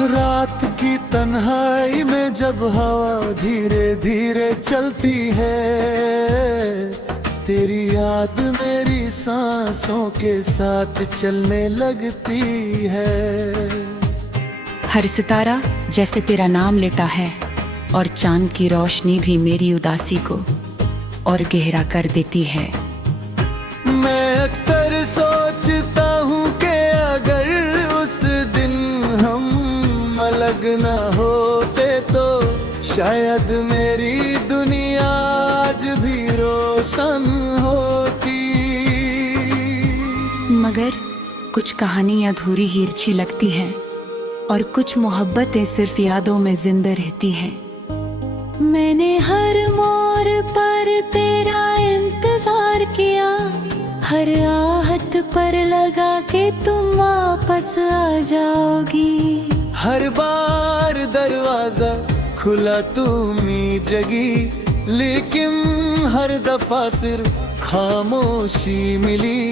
रात की तन्हाई में जब हवा धीरे धीरे चलती है, तेरी याद मेरी सांसों के साथ चलने लगती है। हर सितारा जैसे तेरा नाम लेता है और चांद की रोशनी भी मेरी उदासी को और गहरा कर देती है। मैं अक्सर सोचता हूँ कि अगर उस दिन हम अलग ना होते तो शायद मेरी दुनिया आज भी रोशन होती। मगर कुछ कहानी अधूरी ही अच्छी लगती है और कुछ मोहब्बतें सिर्फ यादों में जिंदा रहती हैं। मैंने हर मोड़ पर तेरा इंतजार किया, हर आहट पर लगा के तुम वापस आ जाओगी। हर बार दरवाजा खुला तुम्हें जगी, लेकिन हर दफा सिर्फ खामोशी मिली।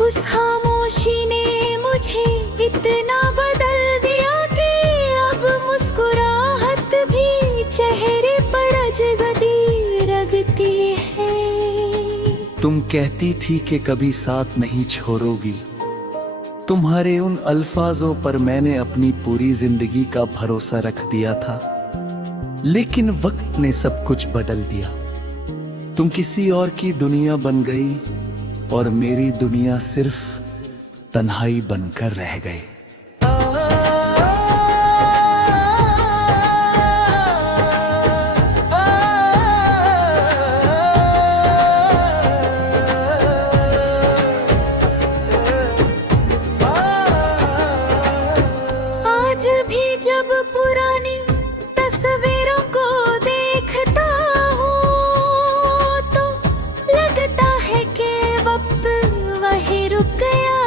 उस खामोशी ने मुझे इतना बदल दिया कि अब मुस्कुराहट भी चेहरे पर अजगदी रगती है। तुम कहती थी कि कभी साथ नहीं छोड़ोगी, तुम्हारे उन अल्फाजों पर मैंने अपनी पूरी जिंदगी का भरोसा रख दिया था। लेकिन वक्त ने सब कुछ बदल दिया, तुम किसी और की दुनिया बन गई और मेरी दुनिया सिर्फ तन्हाई बनकर रह गई। आज भी जब पुरानी तस्वीरों को देखता हूँ तो लगता है कि वक्त वही रुक गया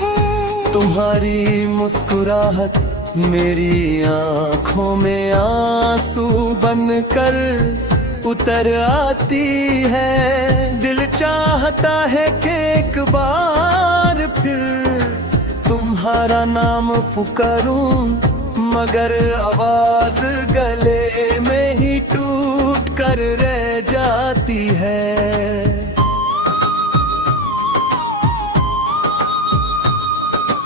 है। तुम्हारी मुस्कुराहट मेरी आंखों में आंसू बनकर उतर आती है। दिल चाहता है कि एक बार फिर तुम्हारा नाम पुकारूं, मगर आवाज गले में ही टूट कर रह जाती है।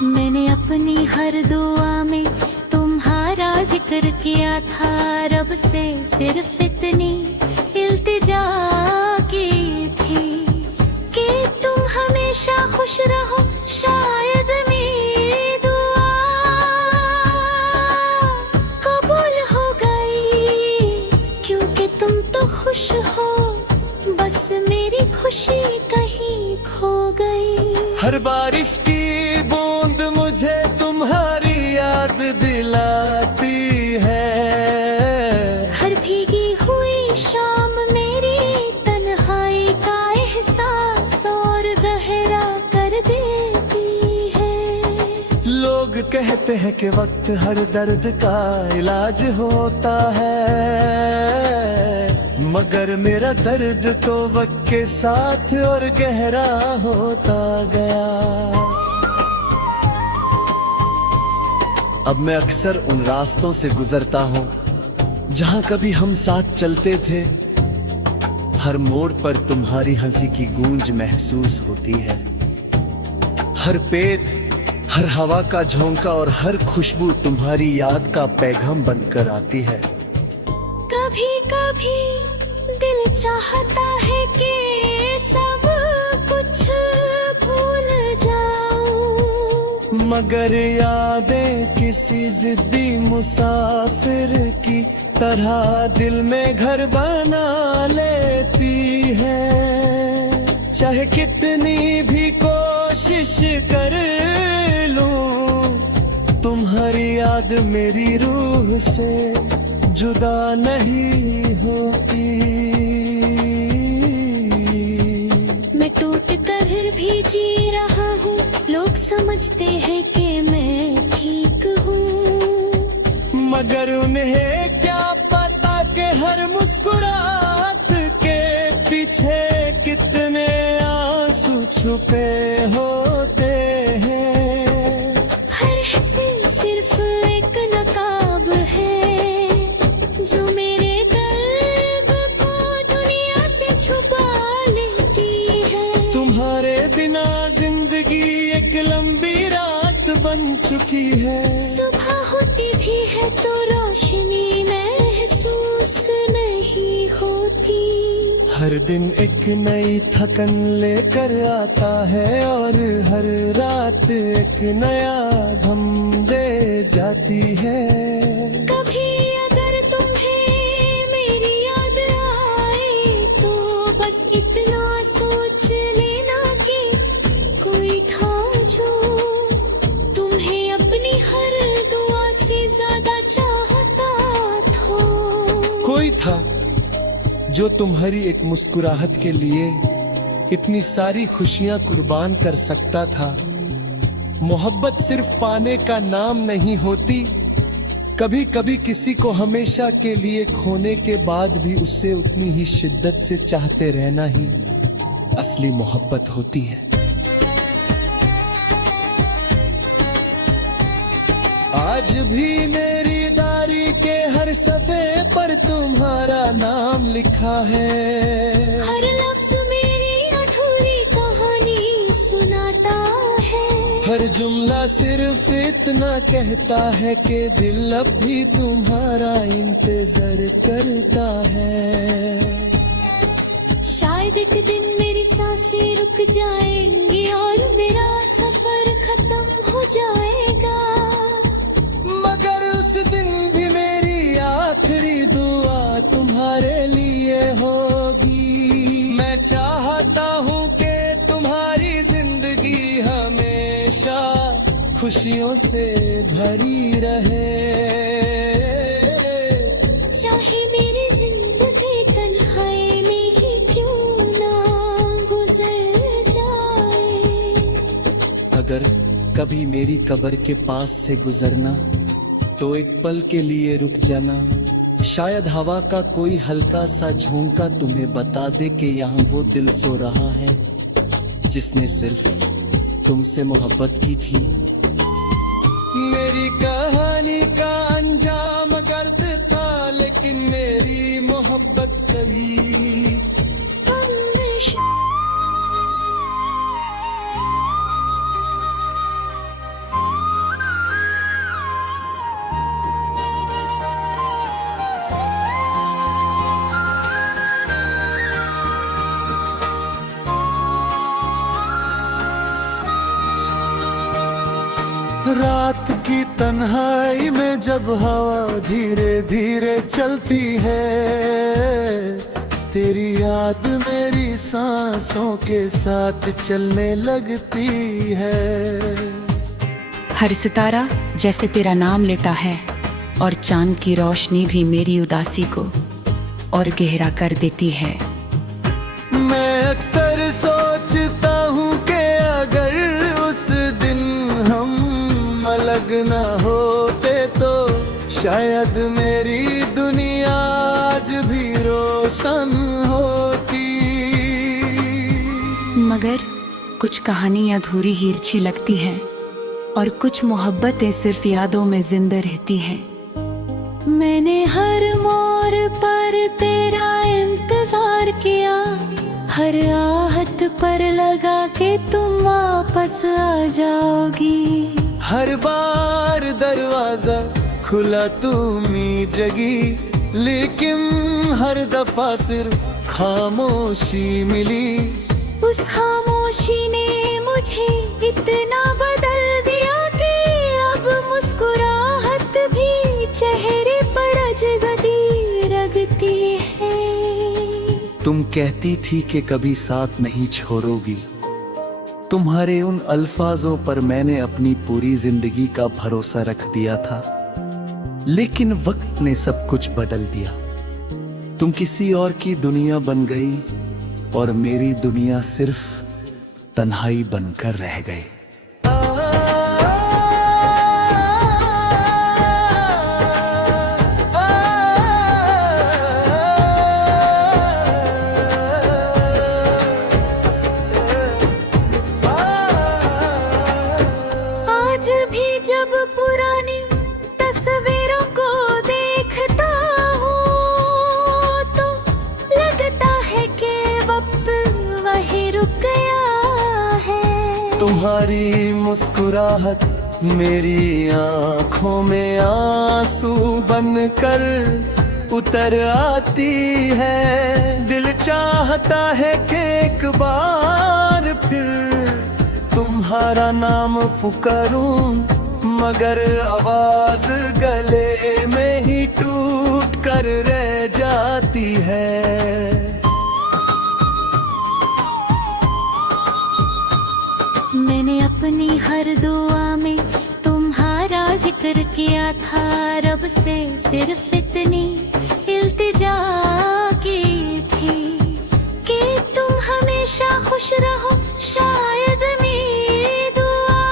मैंने अपनी हर दुआ में तुम्हारा जिक्र किया था, रब से सिर्फ इतनी इल्तिजा की थी कि तुम हमेशा खुश रहो। शायद मेरी दुआ कबूल हो गई, क्योंकि तुम तो खुश हो, बस मेरी खुशी कहीं खो गई। हर बारिश की बूंद मुझे तुम्हारी याद दिलाती है। हर भीगी हुई शाम मेरी तन्हाई का एहसास और गहरा कर देती है। लोग कहते हैं कि वक्त हर दर्द का इलाज होता है, मगर मेरा दर्द तो वक्त के साथ और गहरा होता गया। अब मैं अक्सर उन रास्तों से गुजरता हूँ जहाँ कभी हम साथ चलते थे। हर मोड़ पर तुम्हारी हंसी की गूंज महसूस होती है। हर पेड़, हर हवा का झोंका और हर खुशबू तुम्हारी याद का पैगाम बनकर आती है। कभी कभी दिल चाहता है कि सब कुछ भूल जाऊं, मगर यादें किसी जिद्दी मुसाफिर की तरह दिल में घर बना लेती है। चाहे कितनी भी कोशिश कर लूं, तुम्हारी याद मेरी रूह से जुदा नहीं होती। मैं टूट कर फिर भी जी रहा हूँ, लोग समझते हैं कि मैं ठीक हूँ, मगर उन्हें क्या पता कि हर मुस्कुराहट के पीछे कितने आंसू छुपे होते हैं। हर हंसी सिर्फ एक चुकी है। सुबह होती भी है तो रोशनी महसूस नहीं होती। हर दिन एक नई थकन लेकर आता है और हर रात एक नया गम दे जाती है। कभी अगर तुम्हें मेरी याद आए तो बस इतना सोच लेना कि कोई था जो तुम्हें अपनी हर दुआ से ज्यादा चाहता था। कोई था जो तुम्हारी एक मुस्कुराहट के लिए इतनी सारी खुशियां कुर्बान कर सकता था। मोहब्बत सिर्फ पाने का नाम नहीं होती। कभी कभी किसी को हमेशा के लिए खोने के बाद भी उससे उतनी ही शिद्दत से चाहते रहना ही असली मोहब्बत होती है। आज भी मेरी डायरी के हर सफे पर तुम्हारा नाम लिखा है। हर लफ्ज मेरी अधूरी कहानी सुनाता है। हर जुमला सिर्फ इतना कहता है कि दिल अब भी तुम्हारा इंतजार करता है। शायद एक दिन मेरी सांसें रुक जाएंगी और मेरा सफर खत्म हो जाएगा। मगर उस दिन भी मेरी आखिरी दुआ तुम्हारे लिए होगी। मैं चाहता हूँ कि तुम्हारी जिंदगी हमेशा खुशियों से भरी रहे। चाहे मेरी जिंदगी तन्हाई में ही क्यों ना गुजर जाए। अगर कभी मेरी कब्र के पास से गुजरना तो एक पल के लिए रुक जाना। शायद हवा का कोई हल्का सा झोंका तुम्हें बता दे कि यहाँ वो दिल सो रहा है जिसने सिर्फ तुमसे मोहब्बत की थी। मेरी कहानी का अंजाम गर्द था लेकिन मेरी मोहब्बत कभी रात की तन्हाई में जब हवा धीरे धीरे चलती है, तेरी याद मेरी सांसों के साथ चलने लगती है। हर सितारा जैसे तेरा नाम लेता है और चांद की रोशनी भी मेरी उदासी को और गहरा कर देती है। मैं अक्सर सोचता हूँ कि अगर उस दिन हम अलग न होते तो शायद मेरी दुनिया आज भी रोशन होती। मगर कुछ कहानियाँ अधूरी ही अच्छी लगती हैं और कुछ मोहब्बतें सिर्फ यादों में जिंदा रहती हैं। मैंने हर मोड़ पर तेरा इंतजार किया, हर आहट पर लगा कि तुम वापस आ जाओगी। हर बार दरवाजा खुला तुम्ही जगी, लेकिन हर दफा सिर्फ खामोशी मिली। उस खामोशी ने मुझे इतना बदल दिया कि अब मुस्कुराहट भी चेहरे पर अजगदी रगती है। तुम कहती थी कि कभी साथ नहीं छोड़ोगी, तुम्हारे उन अल्फाजों पर मैंने अपनी पूरी जिंदगी का भरोसा रख दिया था। लेकिन वक्त ने सब कुछ बदल दिया। तुम किसी और की दुनिया बन गई और मेरी दुनिया सिर्फ तन्हाई बनकर रह गई। आज भी जब पुरानी तस्वीरों को देखता हूँ तो लगता है कि वक्त वही रुक गया है। तुम्हारी मुस्कुराहट मेरी आंखों में आंसू बनकर उतर आती है। दिल चाहता है कि एक बार फिर तुम्हारा नाम पुकारूं, मगर आवाज गले में ही टूट कर रह जाती है। मैंने अपनी हर दुआ में तुम्हारा जिक्र किया था, रब से सिर्फ इतनी इल्तिजा की थी कि तुम हमेशा खुश रहो। शायद मेरी दुआ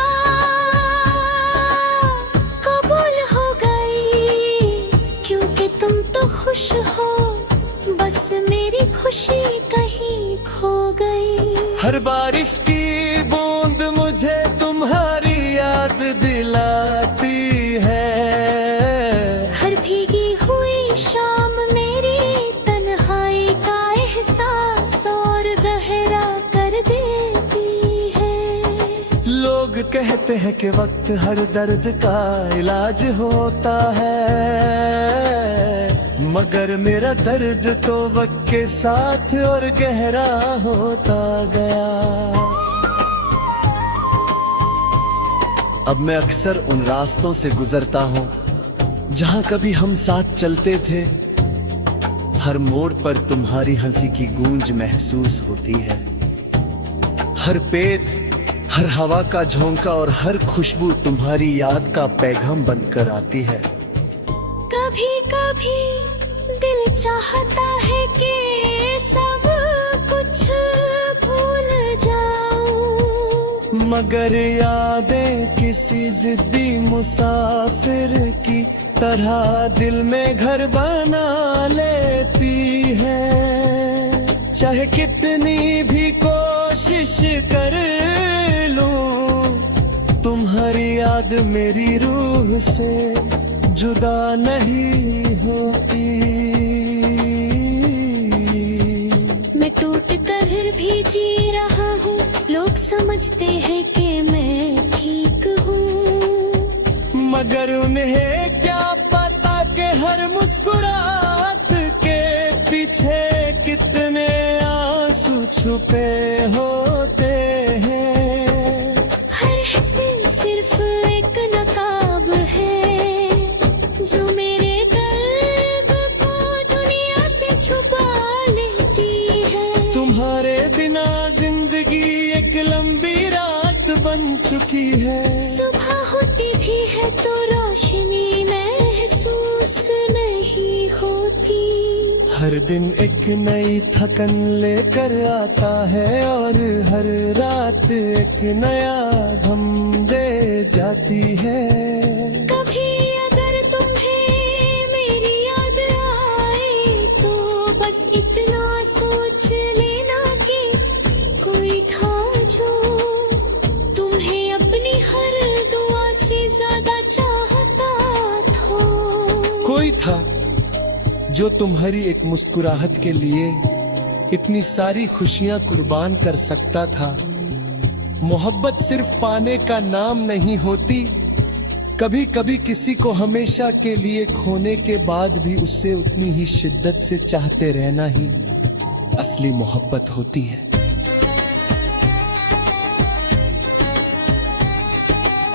कबूल हो गई, क्योंकि तुम तो खुश हो, बस मेरी खुशी कहीं खो गई। हर बारिश की बूंद मुझे तुम्हारी याद दिलाती है। हर भीगी हुई शाम मेरी तन्हाई का एहसास और गहरा कर देती है। लोग कहते हैं कि वक्त हर दर्द का इलाज होता है, मगर मेरा दर्द तो वक्त के साथ और गहरा होता गया। अब मैं अक्सर उन रास्तों से गुजरता हूँ जहाँ कभी हम साथ चलते थे। हर मोड़ पर तुम्हारी हंसी की गूंज महसूस होती है। हर पेड़, हर हवा का झोंका और हर खुशबू तुम्हारी याद का पैगाम बनकर आती है। कभी कभी दिल चाहता है कि सब कुछ भूल जाऊं, मगर यादें किसी जिद्दी मुसाफिर की तरह दिल में घर बना लेती है। चाहे कितनी भी कोशिश कर लूं, तुम्हारी याद मेरी रूह से जुदा नहीं होती। मैं टूट कर फिर भी जी रहा हूँ, लोग समझते हैं कि मैं ठीक हूँ, मगर उन्हें क्या पता कि हर मुस्कुराहट के पीछे कितने आंसू छुपे होते हैं। हर हिस्से सिर्फ एक नकाब है जो मेरे दर्द को दुनिया से छुपा लेती है। तुम्हारे बिना जिंदगी एक लंबी रात बन चुकी है। सुबह होती भी है तो रोशनी महसूस नहीं होती। हर दिन एक नई थकन लेकर आता है और हर रात एक नया गम दे जाती है। कभी अगर तुम्हें मेरी याद आए तो बस इतना सोच लेना कि कोई था जो तुम्हें अपनी हर दुआ से ज्यादा चाहता था। कोई था जो तुम्हारी एक मुस्कुराहट के लिए इतनी सारी खुशियां कुर्बान कर सकता था। मोहब्बत सिर्फ पाने का नाम नहीं होती, कभी कभी किसी को हमेशा के लिए खोने के बाद भी उससे उतनी ही शिद्दत से चाहते रहना ही असली मोहब्बत होती है।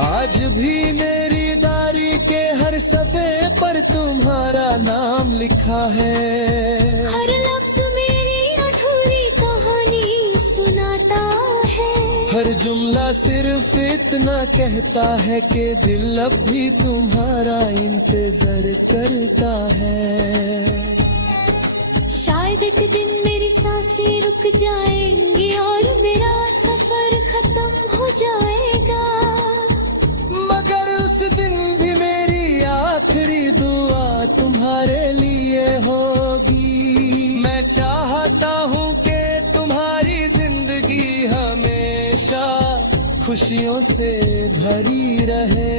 आज भी मेरी डायरी के हर सफ़े पर तुम्हारा नाम लिखा है। हर लफ्ज मेरी अधूरी कहानी सुनाता है। हर जुमला सिर्फ इतना कहता है कि दिल अब भी तुम्हारा इंतजार करता है। शायद एक दिन मेरी सांसें रुक जाएंगी और मेरा सफर खत्म हो जाएगा, मगर उस दिन भी मेरी आखिरी दुआ तुम्हारे लिए होगी। मैं चाहता हूँ कि तुम्हारी जिंदगी हमेशा खुशियों से भरी रहे।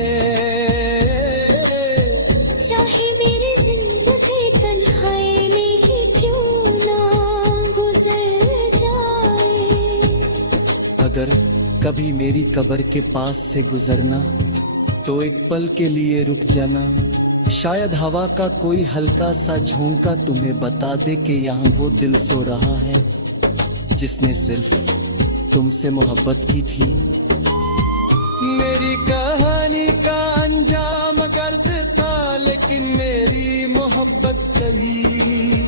चाहे मेरी जिंदगी तन्हाई में ही क्यों ना गुजर जाए। अगर कभी मेरी कब्र के पास से गुजरना तो एक पल के लिए रुक जाना, शायद हवा का कोई हल्का सा झोंका तुम्हें बता दे कि यहाँ वो दिल सो रहा है जिसने सिर्फ तुमसे मोहब्बत की थी। मेरी कहानी का अंजाम गर्द था, लेकिन मेरी मोहब्बत कभी